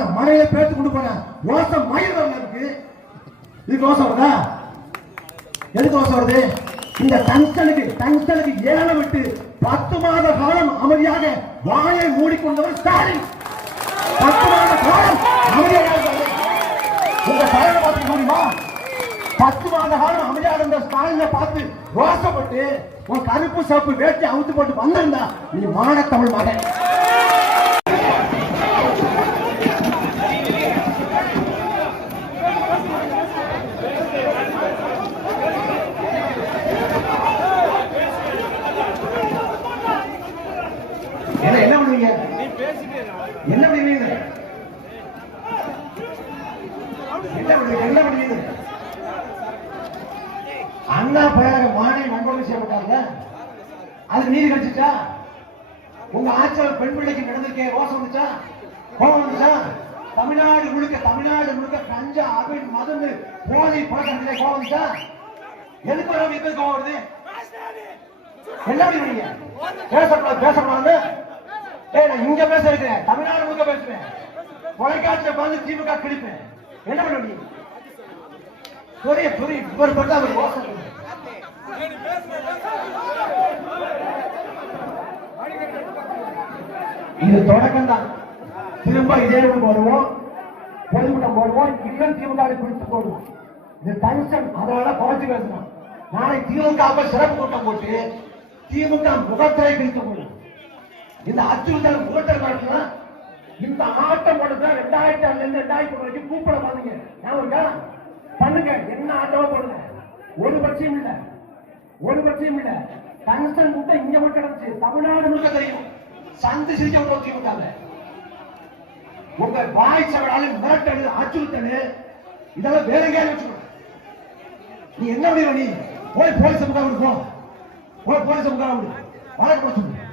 போறேன், மனையில பேத்து கொண்டு போறேன். ரோசம் மயில் வரல இருக்கு. இதுக்கு ரோசம் வருதா? எதுக்கு ரோசம் வருது? இந்த டங்ஸ்டனுக்கு ஏலம் விட்டு 10 மாத காலம் அமைதியாக வாயை மூடிக்கொண்டவர் ஸ்டாலின். 10 மாத காலம் அமைதியாக உங்க தலைவரை பார்த்து முடியுமா? 10 மாத காலம் அமைதியாக இருந்த ஸ்டாலினை பார்த்து ரோசப்பட்டு உன் கருப்பு சப்பு வேட்டி அவுத்து போட்டு வந்திருந்தா நீ மான தமிழ் மகன். என்ன பண்ணுவீங்க? என்ன பண்ணுவீங்க? என்ன பண்ணுவீங்க? அண்ணா பயிராக மாணவி நண்பர்கள் செய்யப்பட்டாங்க. அது நீதி கிடைச்சிச்சா? உங்க ஆட்சியாளர் பெண் பிள்ளைக்கு நடந்திருக்கே ரோசம் வந்துச்சா? கோபம் வந்துச்சா? தமிழ்நாடு முழுக்க கஞ்சா அபின் மதம் போதை பழக்கம் கோபம் வந்துச்சா? எதுக்கு வர இப்ப கோபம் வருது? என்ன பண்ணுவீங்க? பேசக்கூடாது. நான் இங்க பேச இருக்கிறேன், தமிழ்நாடு முழுக்க பேசுவேன். தொலைக்காட்சியை பார்த்து திமுக கிழிப்பேன். என்ன பண்ண முடியும்? இது தொடக்கம் தான். திரும்ப இதே போடுவோம், பொதுக்கூட்டம் போடுவோம், இன்னும் திமுக பிடித்து போடுவோம். இது டென்ஷன், அதனால குறைச்சு பேசணும். நாளை திமுக சிறப்பு கூட்டம் போட்டு திமுக முகத்திரை பிரித்து போடுவோம். இந்த அச்சுறுத்தல் முகத்திரை பார்க்கலாம். இந்த ஆட்டம் போடுறது 2006 வரைக்கும் கூப்பிட பாருங்க. ஞாபகம் பண்ணுங்க, என்ன ஆட்டமா போடுங்க. ஒரு பட்சியும் இல்ல. டங்ஸ்டன் முட்டை இங்க மட்டும் கிடந்துச்சு, தமிழ்நாடு முழுக்க தெரியும். சந்து சிரிக்க விட்டு திமுக. உங்க வாய் சவடால மிரட்டல், அச்சுறுத்தல், இதெல்லாம் வேற எங்கேயாவது வச்சுக்கணும். நீ என்ன முடியும்? நீ போய் போலீஸ் முகாம் போ, போலீஸ் முகாம் வழக்கு சொல்லு.